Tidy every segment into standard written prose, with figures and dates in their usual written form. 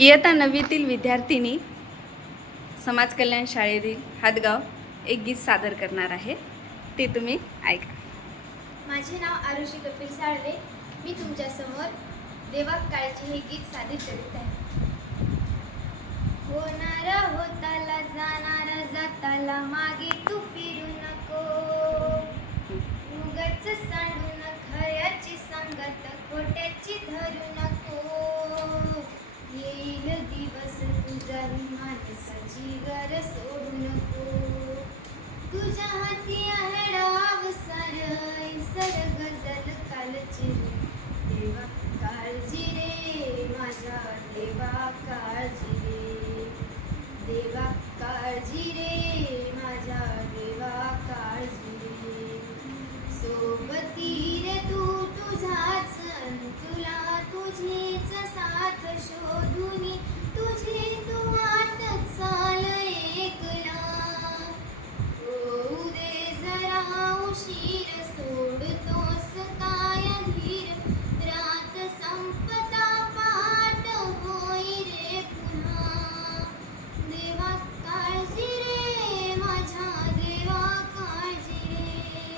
इयत्ता 9वीतील विद्यार्थिनी समाज कल्याण शाळेतील हादगाव एक गीत सादर करणार आहे, ते तुम्ही ऐका. माझे नाव आरुषी कपिल साळवे. मी तुमच्यासमोर देवाकाळचे हे गीत सादर करीत आहे. होणारा होताला जाणारा जाताला मागे तू फिरू नको, उगाच सांडून खऱ्याची संगत खोट्याची धरू नको. येईल दिवस तुझाही माणसाची गर सोडू नको. तुझ्या हाती आहे डाव सर गजल कालची देवा काळजी रे माझ्या देवा काळजी रे, देवा काळजी रे माझ्या देवा काळजी रे. सोबती रे तू तुझाच तुला तुझीच साथ शोधून तुझी तू वाट चाल एकला. होऊ दे जरा उशीर सोडतोस काय धीर, रात संपता पाट होई रे पुन्हा. देवा काळजी रे माझ्या देवा काळजी रे.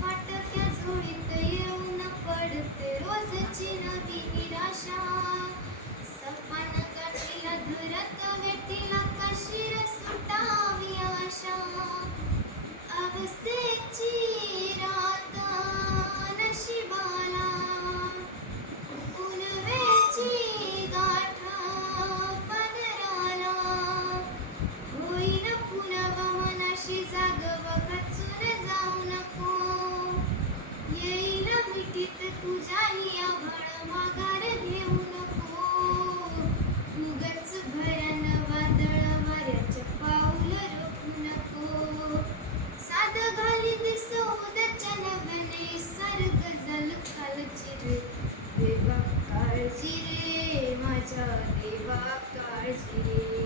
फाटक्या झोळीत येऊन पडते रोजची नवी निराशा. सपान काठीला धरत वेटीला कशी रे सुटावी आशा. अवस्थेची रात नशिबाला उन्वेची गाठ पदराला. होईन पुनव मनाशी जागव खचून जाऊ नको. येईल मिठीत तुझ्याही आभाळ माघार घेऊ नको. उगच भयान वादळ वाऱ्याचे पाऊल रोखू नको. साध घाली दिसोदच्या नव्याने सर्ग जल खालची रे, देवा काळजी रे माझ्या देवा काळजी रे.